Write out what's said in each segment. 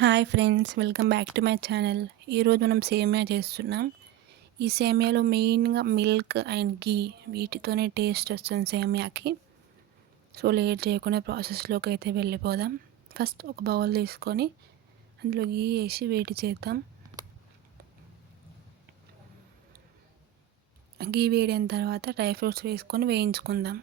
Hi friends, welcome back to my channel. ఈరోజు మనం సేమియా చేస్తున్నాం. ఈ సేమియాలో మెయిన్గా మిల్క్ అండ్ గీ వీటితోనే టేస్ట్ వస్తుంది సేమియాకి. సో లేట్ చేయకుండా ప్రాసెస్లోకి అయితే వెళ్ళిపోదాం. ఫస్ట్ ఒక బౌల్ తీసుకొని అందులో గీ వేసి వేడి చేద్దాం. గీ వేడిన తర్వాత డ్రై ఫ్రూట్స్ వేసుకొని వేయించుకుందాం.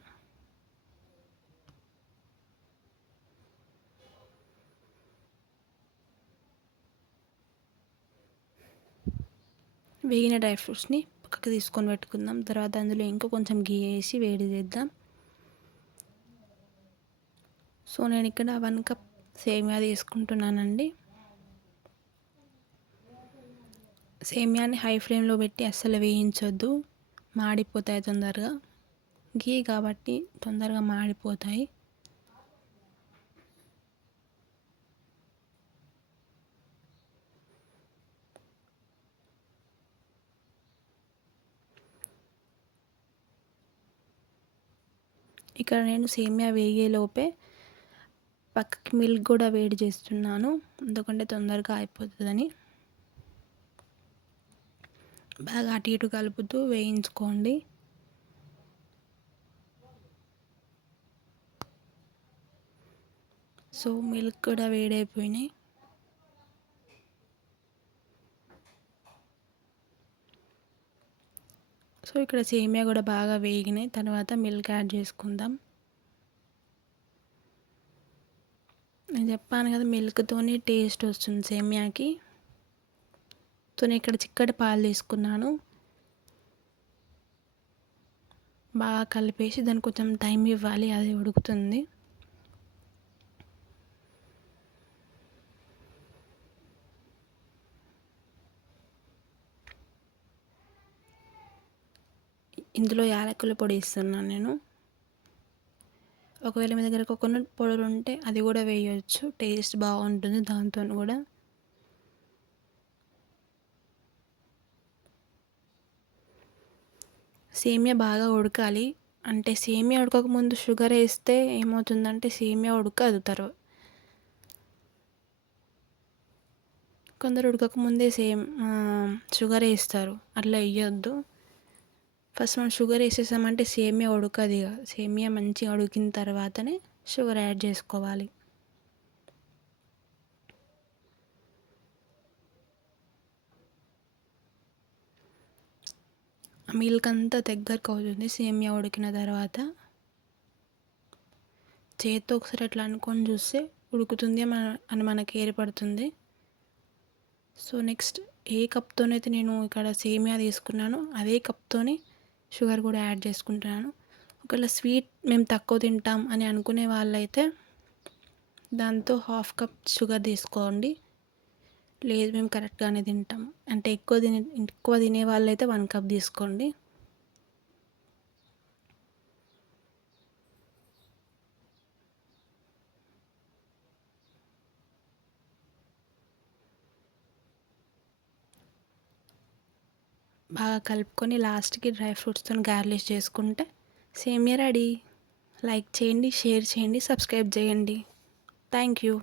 వేగిన డ్రై ఫ్రూట్స్ని పక్కకు తీసుకొని పెట్టుకుందాం. తర్వాత అందులో ఇంకా కొంచెం గీ వేసి వేడి చేద్దాం. సో నేను ఇక్కడ 1 కప్ సేమియా తీసుకుంటున్నానండి. సేమియాని హై ఫ్లేమ్లో పెట్టి అస్సలు వేయించొద్దు, మాడిపోతాయి తొందరగా. గీ కాబట్టి తొందరగా మాడిపోతాయి. ఇక్కడ నేను సేమియా వేగేలోపే పక్కకి మిల్క్ కూడా వేడి చేస్తున్నాను, ఎందుకంటే తొందరగా అయిపోతుందని. బాగా అటు ఇటు కలుపుతూ వేయించుకోండి. సో మిల్క్ కూడా వేడైపోయినాయి. సో ఇక్కడ సేమియా కూడా బాగా వేగినాయి. తర్వాత మిల్క్ యాడ్ చేసుకుందాం. నేను చెప్పాను కదా, మిల్క్తోనే టేస్ట్ వస్తుంది సేమియాకి. సో నేను ఇక్కడ చిక్కటి పాలు తీసుకున్నాను. బాగా కలిపేసి దానికి కొంచెం టైం ఇవ్వాలి, అది ఉడుకుతుంది. ఇందులో యాలకుల పొడి ఇస్తున్నాను నేను. ఒకవేళ మీ దగ్గర కోకోనట్ పౌడర్ ఉంటే అది కూడా వేయవచ్చు, టేస్ట్ బాగుంటుంది దాంతో కూడా. సేమియా బాగా ఉడకాలి. అంటే సేమియా ఉడకకముందు షుగర్ వేస్తే ఏమవుతుందంటే సేమియా ఉడకదు. కొందరు ఉడకకముందే షుగర్ వేస్తారు, అట్లా వేయొద్దు. ఫస్ట్ మనం షుగర్ వేసేసామంటే సేమియా ఉడకదు. ఇక సేమియా మంచిగా ఉడికిన తర్వాతనే షుగర్ యాడ్ చేసుకోవాలి. మిల్క్ అంతా దగ్గరకు అవుతుంది సేమియా ఉడికిన తర్వాత. చేత్తో ఒకసారి అట్లా అనుకొని చూస్తే ఉడుకుతుంది అని మనకి ఏర్పడుతుంది. సో నెక్స్ట్ ఏ కప్తోనైతే నేను ఇక్కడ సేమియా తీసుకున్నానో అదే కప్తోని షుగర్ కూడా యాడ్ చేసుకుంటున్నాను. ఒకవేళ స్వీట్ మేము తక్కువ తింటాం అని అనుకునే వాళ్ళైతే దాంతో 1/2 కప్ షుగర్ తీసుకోండి. లేదు మేము కరెక్ట్గానే తింటాం అంటే ఎక్కువ తినే వాళ్ళైతే 1 కప్ తీసుకోండి. బాగా కలుపుకొని లాస్ట్కి డ్రై ఫ్రూట్స్తో గార్నిష్ చేసుకుంటే సేమియా రెడీ. లైక్ చేయండి, షేర్ చేయండి, సబ్స్క్రైబ్ చేయండి. Thank you.